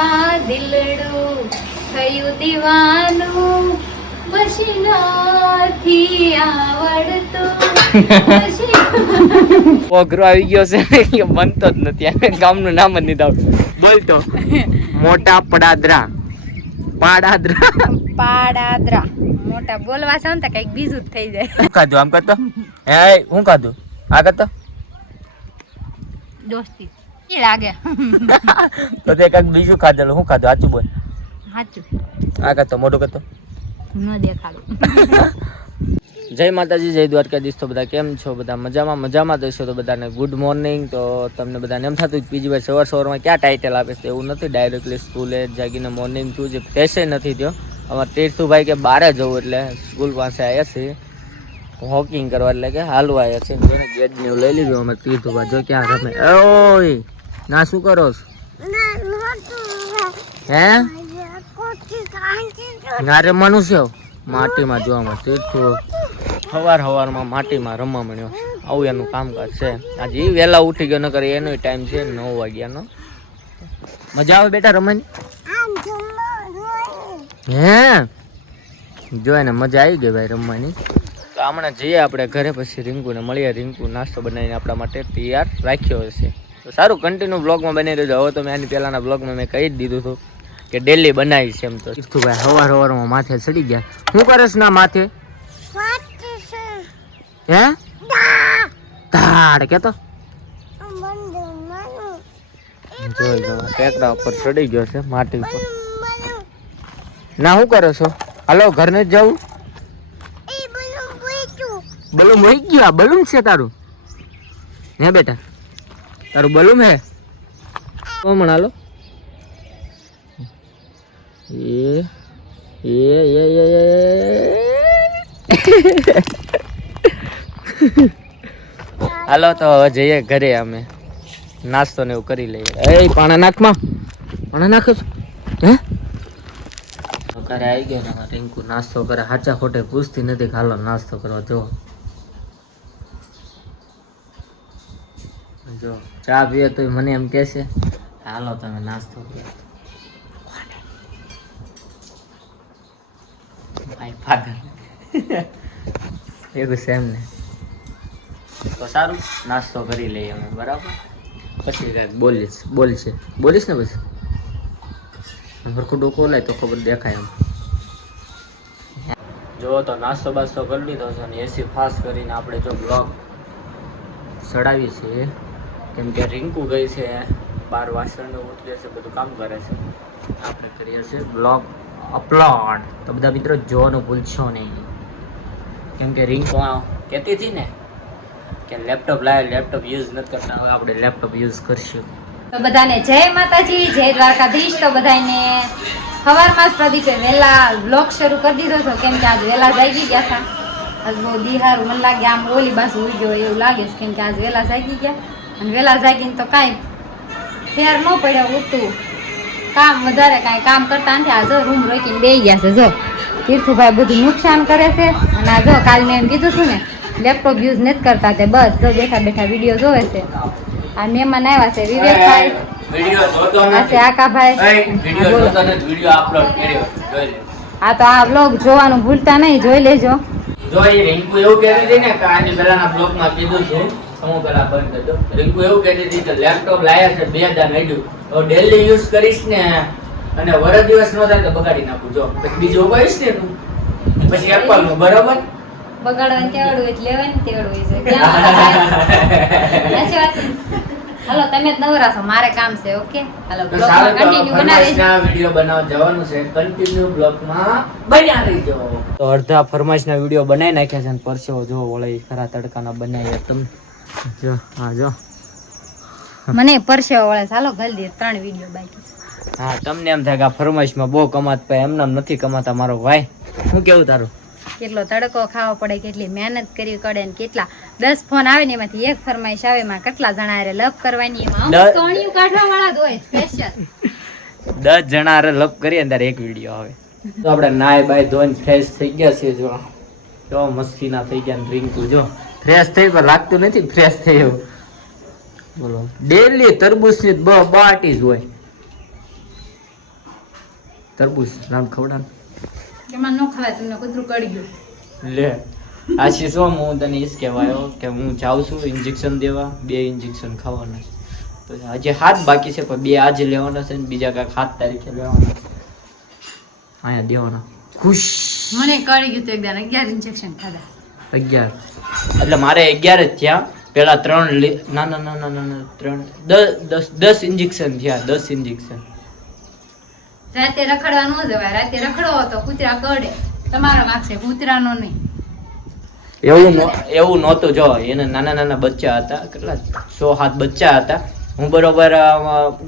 આ દિલડું થયું દીવાનું પછી નથી આવડતું પોગરો આવી ગયો છે કે બનતો જ નથી ગામનું નામ જ નહીં આવતું બોલતો મોટા પાડાદરા પાડાદરા મોટા બોલવા છે ને કઈક બીજું જ થઈ જાય શું ખાધું આમ કરતો હે હું ખાધું આ કરતો દોસ્તી કે લાગે તો તે કઈક બીજું ખાધેલું શું ખાધું સાચું બોલ સાચું આ કરતો મોટું કરતો ન દેખાડું જય માતાજી જય દ્વારકાધીશ. તો બધા કેમ છો? બધા મજામાં તો છો. તો બધાને ગુડ મોર્નિંગ. તો તમને બધાને એમ થતું બીજી વાર સવારમાં ક્યાં ટાઇટલ આપે છે એવું નથી. ડાયરેક્ટલી સ્કૂલે જાગીને મોર્નિંગ થયું જે ફ્રેશ નથી થયો. અમારે તીર્થુભાઈ કે બહાર જવું એટલે સ્કૂલ પાસે આવ્યા છીએ વોકિંગ કરવા એટલે કે હાલવા આવ્યા છે. ગેટ ને લઈ લીધું અમે તીર્થુભાઈ જો ક્યાં રમે. ઓય ના શું કરો છો હે ના રમવાનું છે માટીમાં જોવામાં. તીર્થુ સવારમાં માટીમાં રમવા મળ્યો આવું એનું કામકાજ છે. આજે એ વહેલા ઉઠી ગયો નકર એનો ટાઈમ છે 9 વાગ્યાનો. મજા આવે બેટા રમવાની હે જોઈ ને મજા આવી ગઈ ભાઈ રમવાની. તો હમણાં જઈએ આપણે ઘરે પછી રિંકુને મળીએ. રિંકુ નાસ્તો બનાવીને આપણા માટે તૈયાર રાખ્યો હશે. તો સારું કન્ટિન્યુ બ્લોગમાં બની રહેજો. હવે તો મેં આની પહેલાંના બ્લોગમાં મેં કહી જ દીધું હતું કે ડેલી બનાવી છે એમ. તો ભાઈ સવારમાં માથે ચડી ગયા. શું કરે ના માથે હે તાડ કેતો જોઈ જો ટેકરા ઉપર ચડી ગયો છે માટી ઉપર. ના શું કરો છો? હાલો ઘરને જ જવું. બલૂમ વહી ગયું. આ બલૂમ છે તારું હે બેટા? તારું બલૂમ હે કોમણ? હાલો હાલો તો હવે જઈએ ઘરે. અમે નાસ્તો ને એવું કરી લઈએ. એ પાણા નાખમાં પાણા નાખો છો હે? ઘરે આવી ગયા ને રિંકુ નાસ્તો કરે. સાચા ખોટે પૂછતી નથી. હાલો નાસ્તો કરવા જો જો ચા પીએ તો મને એમ કહે છે હાલો તમે નાસ્તો કરો. એવું છે એમને. તો સારું નાસ્તો કરી લઈએ અમે બરાબર. પછી કાંઈક બોલીશ ને પછી ખોટું બોલાય તો ખબર દેખાય એમ. જો તો નાસ્તો બાસ્તો કરી લીધો છે ને એસી ફાસ્ટ કરીને આપણે જો બ્લોગ ચડાવી છીએ કેમ કે રિંકુ ગઈ છે બાર વાસણ ઉઠલે છે બધું કામ કરે છે. આપણે કરીએ છીએ બ્લોગ અપલોડ. તો બધા મિત્રો જોવાનું ભૂલશો નહીં કેમ કે રિંકુ કહેતી હતી ને કે લેપટોપ લેપટોપ યુઝ નથી કરતા. હવે આપણે લેપટોપ યુઝ કરશું. તો બધાને જય માતાજી જય દ્વારકાધીશ. તો બધાને સવારમાં જ પ્રદીપે વહેલા બ્લોગ શરૂ કરી દીધો હતો કેમ કે આજ વહેલા જાગી ગયા હતા. આજ બહુ દિહારું મને લાગે આમ ઓલી બાજુ ઉઈ ગયો એવું લાગે છે કેમ કે આજ વહેલા જાગી ગયા. અને વહેલા જાગીને તો કાંઈ ફેર ન પડ્યો ઉઠતું કામ વધારે કાંઈ કામ કરતા નથી. આ જો રૂમ રોકીને બેસી ગયા છે. જો તીર્થુભાઈ બધું નુકસાન કરે છે. અને આ જો કાલ મેં એમ કીધું છું ને લેપટોપ યુઝ નથી કરતા તે બસ જો બેઠા વિડીયો જોવે છે. આ મહેમાન આવ્યા છે વિવેકભાઈ આ છે આકાભાઈ. આ તો આ બ્લોગ જોવાનું ભૂલતા નહીં જોઈ લેજો. જો એ રિંકુ એવું કહેતી હતી ને કે આજે પહેલાના બ્લોગમાં કીધું છું સમો પહેલા બંધ કરજો. રિંકુ એવું કહેતી હતી કે લેપટોપ લાયા છે 2 દાન હેડ્યું તો ડેલી યુઝ કરીશ ને અને વરસ દિવસ નો થાય તો બગાડી નાખું. જો પછી બીજું કહીશ ને તું પછી એપલ નું બરાબર બગાડવાનું તેવડું એટલે લેવાનું તેવડું છે. હાલો તમે જ નવરા છો મારે કામ છે. ઓકે હાલો બ્લોગમાં કન્ટિન્યુ બનાવી વિડિયો બનાવવા જવાનું છે. કન્ટિન્યુ બ્લોગમાં બન્યા રહેજો. તો અડધા ફરમાઈશના વિડિયો બનાવી નાખ્યા છે અને પરસેવો જો વળે ખરા તડકાના બનાવ્યા તમે જો. હા જો મને પરસેવો વળે. ચાલો જલ્દી 3 વિડિયો બાકી. હા તમને એમ થાય કે આ ફરમાઈશમાં બહુ કમાત પાય એમ નથી કમાતા મારો ભાઈ. શું કેવું તારું? કેટલો તડકો ખાવો પડે કેટલી મહેનત કરવી પડે ને કેટલા 10 ફોન આવે ને એમાંથી એક ફરમાઈશ આવે એમાં કેટલા જણા હારે લપ કરવાની એમાં તોણિયું કાઢવા વાળા જ હોય સ્પેશિયલ 10 જણા હારે લપ કરીએ ત્યારે એક વિડિયો આવે. તો આપણે નાય બાય ધોઈને ફ્રેશ થઈ ગયા છે. જો જો મસ્તીના થઈ ગયા. રિંકુ જો ફ્રેશ થઈ પણ લાગતું નથી ફ્રેશ થઈ એવું. બોલો ડેલી તરબૂચની બાટી જ હોય તરબૂચ રામ ખવડાવ એમાં ન ખવાય, તમને કૂતરું કડી ગયું. લે આશીષ હું તને ઈ જ કહેવાયો કે હું જાઉં છું ઇન્જેક્શન દેવા, 2 ઇન્જેક્શન ખાવાના છે. તો હજી 7 બાકી છે, પણ 2 આજે લેવાના છે ને બીજા કાંઈક 7 તારીખે લેવાના છે. અહીંયા દેવાના. ખુશ. મને કડી ગયું તો એકદમ 11 ઇન્જેક્શન ખાધા. 11 એટલે મારે 11 જ થયા. પેલા 3 ના 10 ઇન્જેક્શન થયા. 10 ઇન્જેક્શન. રાતે રખડવા ન જવાય. રાતે રખડો તો કૂતરા કરડે. તમારો વાંક છે, કૂતરાનો નહીં. એવું નહોતું. જો એને નાના બચ્ચા હતા, કેટલા 6-7 બચ્ચા હતા. હું બરોબર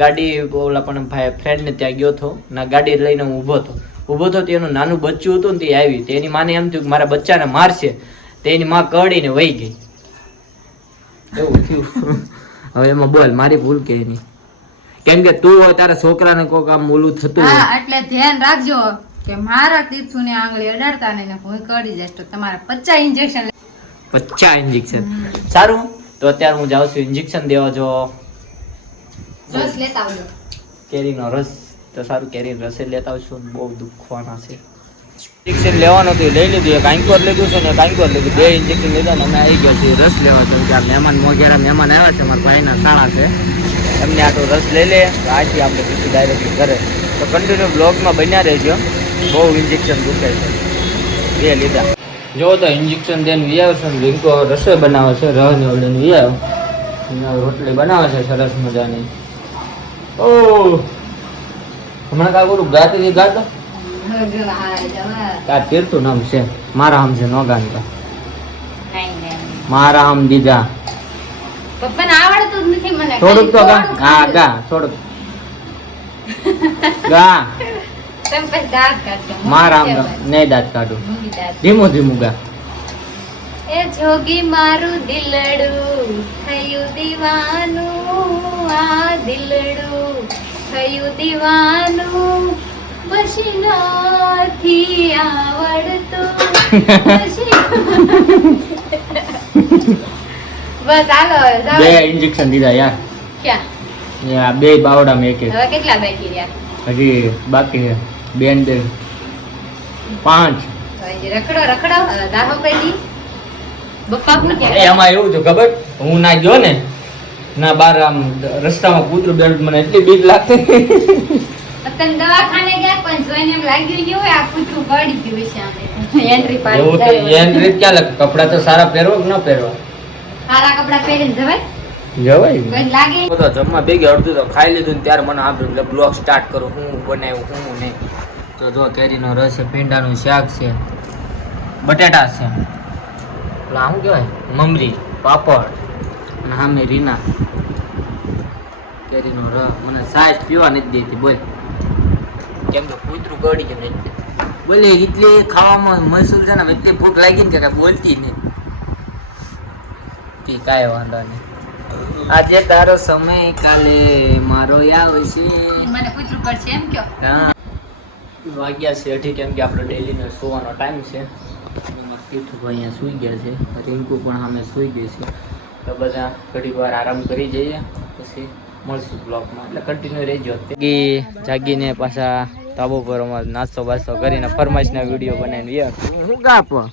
ગાડી ઓલા પણ ભાઈ ફ્રેન્ડ ને ત્યાં ગયો હતો ના, ગાડી લઈને હું ઊભો હતો તો એનું નાનું બચ્ચું હતું ને તે આવી. તેની માને એમ થયું કે મારા બચ્ચાને મારશે, તેની માં કડીને વહી ગઈ. એવું થયું. હવે એમાં બોલ મારી ભૂલ કે નહીં, કેમ કે તું હોય તારા છોકરાને કોક આમ ઓલું થતું હોય. હા, એટલે ધ્યાન રાખજો કે મારા તીર્થુને આંગળી અડાડતા નહીં ને હું કડી જઈશ તો તમારા 50 ઇન્જેક્શન. 50 ઇન્જેક્શન. સારું, તો અત્યારે હું જાઉં છું ઇન્જેક્શન દેવા. જો રસ લેતા આવજો. કેરીનો રસ તો સારું, કેરીનો રસ લેતા આવશું. બહુ દુખવાના છે. ઇન્જેક્શન લેવાનું હતું, લઈ લીધું. એક આંકોર લીધું છે ને એક આંકોર લીધું. 2 ઇન્જેક્શન લીધા ને અમે આવી ગયા છીએ રસ લેવા. તો ત્યાં મહેમાન મોઘેરા મહેમાન આવ્યા છે, મારા ભાઈના શાળા છે, એમને આ તો રસ લઈ લે. આજથી આપણે બીજું ડાયરેક્ટ ઘરે. તો કન્ટિન્યુ બ્લોગમાં બન્યા રહેજો. બહુ ઇન્જેક્શન દુખે છે. 2 લીધા. જો તો ઇન્જેક્શન દઈને વિયાવ છે. રિંકો રસોઈ બનાવે છે, રહ ને ઓલીને વિયાવ. રોટલી બનાવે છે સરસ મજાની. ઓ હમણાં કાંઈ બોલું ગાતી ગાતો આ તીર્થું નામ છે, મારા આમ છે નો ગાનતા, મારા આમ દીધા. પપ્પાને આવડતું જ નથી મને. થોડુંક તો ગા. હા ગા થોડુંક ગા. તમે પછી દાંત કાઢજો. મારા આમ નહીં દાંત કાઢું. ધીમું ગા. એ જોગી મારું દિલડું થયું દીવાનું, આ દિલડું થયું દીવાનું, પછી નથી આવડતું. બસ હાલો હવે જાઓ. 2 ઇન્જેક્શન દીધા યાર. ક્યાં? યા 2 બાવડામાં એક એક. હવે કેટલા બાકી રહ્યા? હજી બાકી છે 2 ને 5. રખડો દાહો કઈ દી. બપ્પા હું કે એમાં એવું છે ખબર, હું ના ગયો ને ના બાર આમ રસ્તામાં કૂતરું બેઠું, મને એટલી બીક લાગતી. અત્યારે દવાખાને ગયા પણ જોઈને એમ લાગ્યું નહીં હોય આ કૂતરું પડી ગયું છે. આમે એન્ટ્રી એવું તો એન્ટ્રી ક્યાં લાગે? કપડા તો સારા પહેરવો કે ન પહેરવા? સારા કપડા પહેરીને જવાય જવાય. કઈ લાગે બધો જમવા ભેગી અડધું તો ખાઈ લીધું ને ત્યારે મને આપ્યું એટલે બ્લોગ સ્ટાર્ટ કરું. હું બનાવ્યું હું નહીં. તો જો કેરીનો રસ છે, ભીંડાનું શાક છે, બટાટા છે, પેલા શું કહેવાય મમરી, પાપડ અને સામે રીના. કેરીનો રસ મને સાઈઝ પીવા નથી દેતી. બોલ કેમ કે કૂતરું ગળી ગયું એટલે બોલે એટલી ખાવામાં મહેસૂસ છે ને, એટલી ભૂખ લાગી ને કે કાંઈ બોલતી નહીં. કાંઈ વાંધો નહીં. આજે તારો સમય કાલે મારો આવશે. મને કૂતરું કરશે એમ કયો? હા વાગ્યા છે 8 કેમ કે આપણે ડેલીનો સુવાનો ટાઈમ છે. એમાં તીર્થુભાઈ અહીંયા સૂઈ ગયા છે, રિંકુ પણ સામે સૂઈ ગઈ છે. તો બધા ઘડી વાર આરામ કરી જઈએ પછી મળશું બ્લોગમાં, એટલે કન્ટિન્યુ રહેજો. જાગીને પાછા ધાબો પર નાસ્તો બાસ્તો કરીને ફરમાઈશના વિડીયો બનાવીને હું ગાપ હું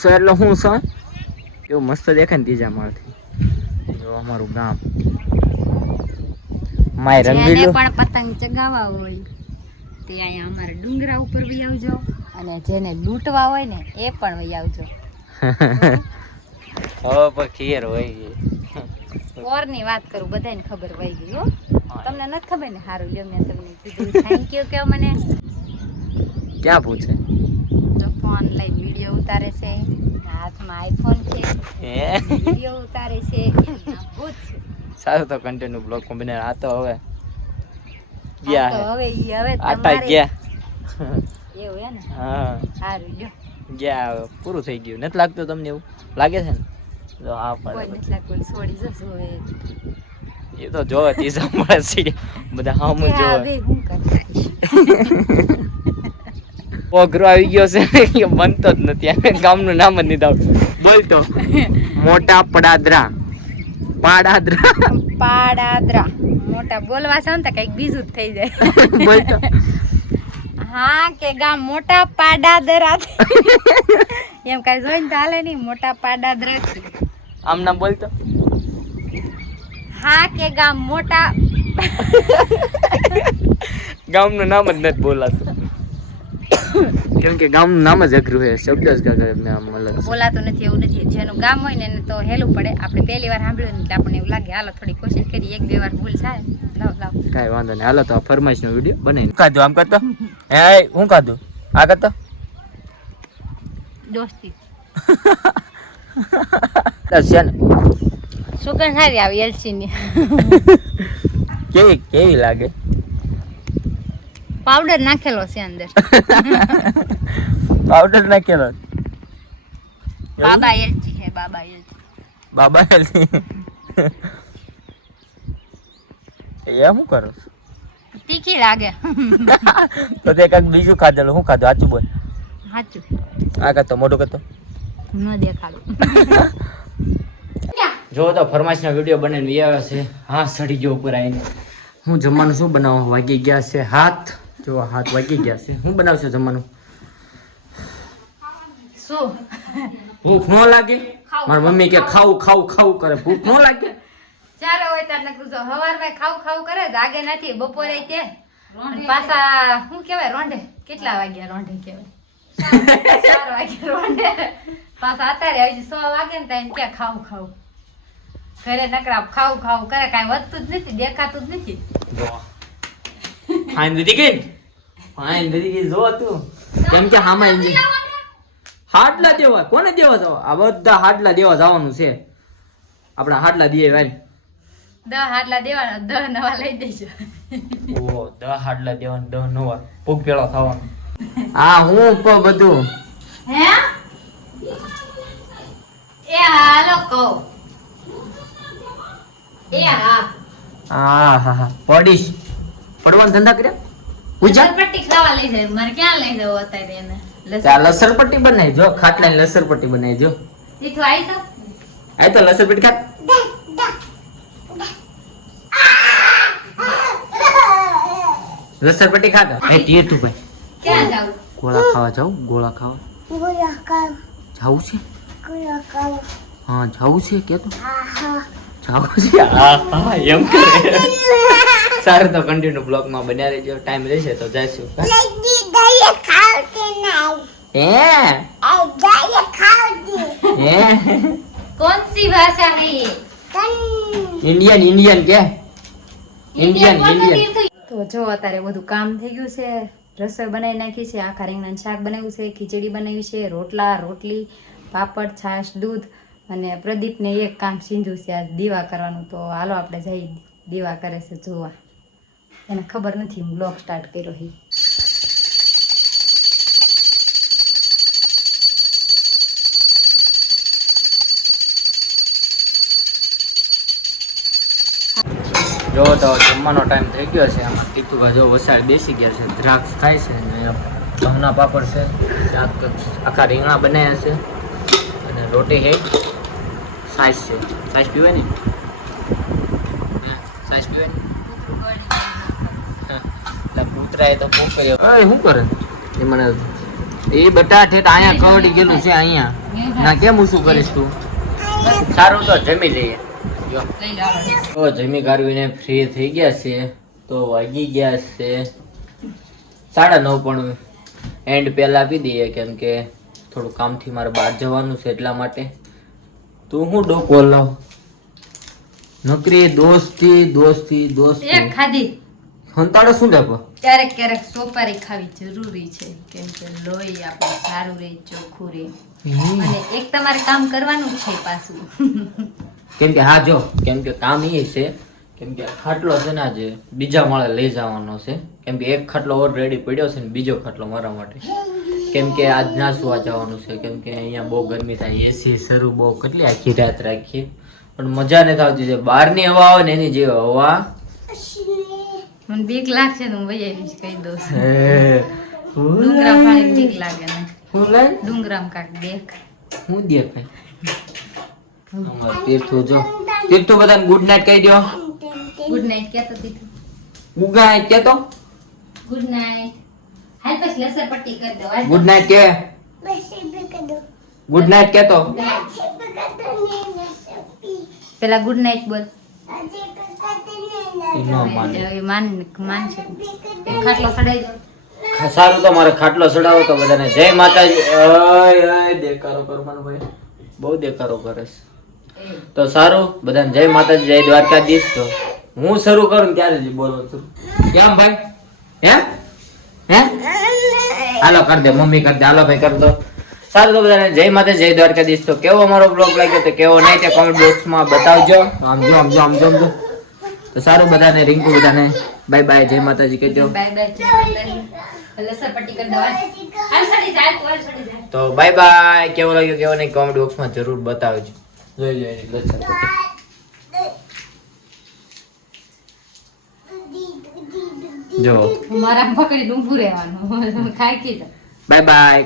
છે એટલે હું છે એવું મસ્ત દેખાય ને ત્રીજા માળથી. જો અમારું ગામ માય રંગીલું પણ પતંગ ચગાવવા હોય તે અહીંયા અમારે ડુંગરા ઉપર વહી આવજો, અને જેને લૂંટવા હોય ને એ પણ વહી આવજો. હવે પણ ખીર હોય ઓરની વાત કરું, બધાને ખબર વહી ગઈ હો. તમને નથી ખબર ને? સારું લ્યો, મેં તમને કીધું થેન્ક યુ કહો મને. ક્યાં પૂછે? તો ફોન લઈને વિડીયો ઉતારે છે, હાથમાં આઈફોન છે, વિડીયો ઉતારે છે. સારું તો કન્ટિન્યુ બ્લોગ માં બને. આ તો હવે હવે આટા તમારે ગયા. એવું હે ને? હા સારું લ્યો, ગયા પૂરું થઈ ગયું. નથી લાગતું તમને? એવું લાગે છે ને? તો આ કોઈ પડે નથી લાગતું, છોડી જશો હવે. એ તો જોવે ત્રીજા મળે છે બધા હામું જોવે. હવે હું કરતા પોગરો આવી ગયો છે કે બનતો જ નથી. ગામનું નામ જ નહીં આવતું. બોલતો મોટા પડાદરા પાડાદરા મોટા બોલવા છે ને તો કઈક બીજું જ થઈ જાય. બોલતો હા કે ગામ મોટા પાડાદરા એમ કઈ જોઈને તો હાલે નહીં. મોટા પાડાદરા આમ નામ બોલતો. હા કે ગામ મોટા ગામનું નામ જ નથી બોલાતું કેમ કે ગામનું નામ જ અઘરું છે. શબ્દ જ કાંઈ નામ અલગ છે. બોલાતું નથી એવું નથી. જેનું ગામ હોય ને એને તો હેલું પડે. આપણે પહેલી વાર સાંભળ્યું ને એટલે આપણને એવું લાગે હાલો થોડી કોશિશ કરી, એક બે વાર ભૂલ થાય. લાવ કાંઈ વાંધો નહીં, હાલો તો આ ફરમાઈશનો વિડીયો બનાવી કાઢો. આમ કરતો હે હું કાઢું આ કરતો દોસ્તી છે ને સુગંધ સારી આવી એલચીની. કેવી લાગે? પાવડર નાખેલો છે અંદર. પાવડર નાખેલો. બાબા એલચી છે. બાબા એલચી એ શું કરો? તીખી લાગે. તો તે કાંઈક બીજું ખાધેલું. શું ખાધું? સાચું બોલ. સાચું. આ કરતો મોઢું કરતો ન દેખાડું. જો તો ફરમાઈશના વિડીયો બનાવીને આવ્યા છે. હા સડી ગયો ઉપર આવીને. હું જમવાનું શું બનાવવા વાગી ગયા છે હાથ. જો હાથ વાગી ગયા છે. હું બનાવશે જમવાનું? શું ભૂખ ન લાગે? મારી મમ્મી કે ખાવું ખાવું ખાવું કરે. ભૂખ ન લાગે? ચારે હોય તારને કુજો હવારમાં ખાવું કરે. જાગે નથી બપોરે તે અને પાછા શું કહેવાય રોંઢે. કેટલા વાગ્યા રોંઢે કહેવાય? 4 વાગ્યા રોંઢે. પાછા અત્યારે હજી 6 વાગે ને ત્યાં ક્યાં ખાવું ઘરે નકરા ખાવું કરે. કાંઈ વધતું જ નથી, દેખાતું જ નથી. ફાઈન દીધી ગઈ જો તું. કેમ કે હામાં હાડલા દેવા કોને દેવા જવા? આ બધા હાડલા દેવા જવાનું છે. આપણા હાડલા દે વાલ 10 હાડલા દેવાના, 10 નવા લઈ દેજો. ઓ 10 હાડલા દેવાના, 10 નવા ભૂખ પેળો થવાનો. હા હું બધું હે એ હાલો કહો. એ હા પડીશ પડવાનો ધંધા કર્યા. લસરપટ્ટી ખાવા લઈ જાય. મારે ક્યાં લઈ જવું અત્યારે એને? લસરપટ્ટી બનાવી જો. ખાટલા ની લસરપટ્ટી બનાવી જો. દીઠું આઈ તો લસરપટ્ટી ખા. લસરપટ્ટી ખાતા એ ટીટુ ભાઈ ક્યાં જાવ? ગોળા ખાવા જાવ. ગોળા ખાવા જાવું છે? હા જાવું છે કે તો જાવું છે. હા એમ કરે. સારું તો કન્ટિન્યુ બ્લોગમાં બન્યા રહેજો. ટાઈમ રહેશે તો જઈશું. कौन सी भाषा है ये? इंडियन क्या? इंडियन તો જો અત્યારે બધું કામ થઈ ગયું છે. રસોઈ બનાવી નાખી છે. આખા રીંગણાનું શાક બનાવ્યું છે, ખીચડી બનાવી છે, રોટલા રોટલી, પાપડ, છાશ, દૂધ અને પ્રદીપને એક કામ સીંધું છે આજ દીવા કરવાનું. તો હાલો આપણે જઈ દીવા કરે છે જોવા. એને ખબર નથી હું બ્લોગ સ્ટાર્ટ કર્યો છે. જો તો જમવાનો ટાઈમ થઈ ગયો છે. આમાં ટીતુભા જો વસાડ બેસી ગયા છે. દ્રાક્ષ ખાય છે ને ઘઉંના પાપડ છે, શાક આખા રીંગણા બનાવ્યા છે અને રોટી છે, છાશ છે. છાશ પીવાય ને? છાશ પીવાય ને? કૂતરાએ તો શું કર્યો? શું કરે એ મને એ બટા ઠેઠ અહીંયા કવડી ગયેલું છે અહીંયા ના. કેમ શું કરીશ તું? સારું તો જમી લઈએ. તો જમી કાઢવીને ફ્રી થઈ ગયા છે. તો વાગી ગયા છે 9:30 પણ એન્ડ પહેલા આપી દઈએ કેમ કે થોડું કામથી મારે બહાર જવાનું છે એટલા માટે. તું હું ડોકો લાવ નકરી દોસ્તી એક ખાધી હંતાડે શું લેપો? ક્યારેક સોપારી ખાવી જરૂરી છે કેમ કે લોહી આપણું સારું રહે, ચોખ્ખું રહે અને એક તમારે કામ કરવાનું છે પાછું. કેમ કે હા જો કેમ કે કામ એ છે કેમ કે ખાટલો છે ને આજે બીજા માળે લઈ જવાનો છે. કેમ કે એક ખાટલો ઓલરેડી પડ્યો છે ને બીજો ખાટલો મારા માટે. કેમ કે આજ ના સુવા જવાનું છે કેમ કે અહીંયા બહુ ગરમી થાય. એસી શરૂ બહુ કેટલી આખી રાત રાખીએ પણ મજા નથી આવતી. છે બહારની હવા આવે ને એની જે હવા મને બીક લાગશે તો હું વહી આવીશ કહી દઉં. ડુંગરા ફાડી બીક લાગે ને. હું લઈ ડુંગરામ કાક દેખ હું દેખાય. તીર્થો જો તીર્થો બધાને ગુડ નાઈટ કહી દો. ગુડ નાઈટ કેતો દીધું. ઉગા કેતો ગુડ નાઈટ. હાલ પછી લસર પટ્ટી કરી દો હાલ. ગુડ નાઇટ કે ગુડ નાઇટ કે તો પેલા ગુડ નાઈટ બોલ. ઈ નો માને. એ માન છે. એ ખાટલો સડાઈ દો. સારું તો મારે ખાટલો ચડાવો તો બધાને જય માતાજી. ઓય દેકારો કર મારો ભાઈ, બહુ દેકારો કરે છે. તો સારું બધાને જય માતાજી, જય દ્વારકાધીશ. તો હું શરૂ કરું ત્યારે જ બોલવું છું. કેમ ભાઈ? હે હે હાલો કર દે, મમ્મી કર દે. હાલો ભાઈ કર દો. સારું તો બધાને જય માતાજી, જય દ્વારકાધીશ. તો કેવો અમારો બ્લોગ લાગ્યો તો કેવો નહીં તે કોમેન્ટ બોક્સમાં બતાવજો. આમ જો. તો સારું બધાને રિંકુ બધાને બાય બાય, જય માતાજી કહી દો. Bye bye. લસર પટ્ટી કરી દો હાલ. હાલ સડી જાય તો હાલ સડી જાય. તો બાય બાય. કેવો લાગ્યો કેવો નહીં કોમેન્ટ બોક્સમાં જરૂર બતાવજો. જોઈ લસણ પટ્ટી. જો મારા પકડી ઊભું રહેવાનું ખાઈ કીધું. Bye bye.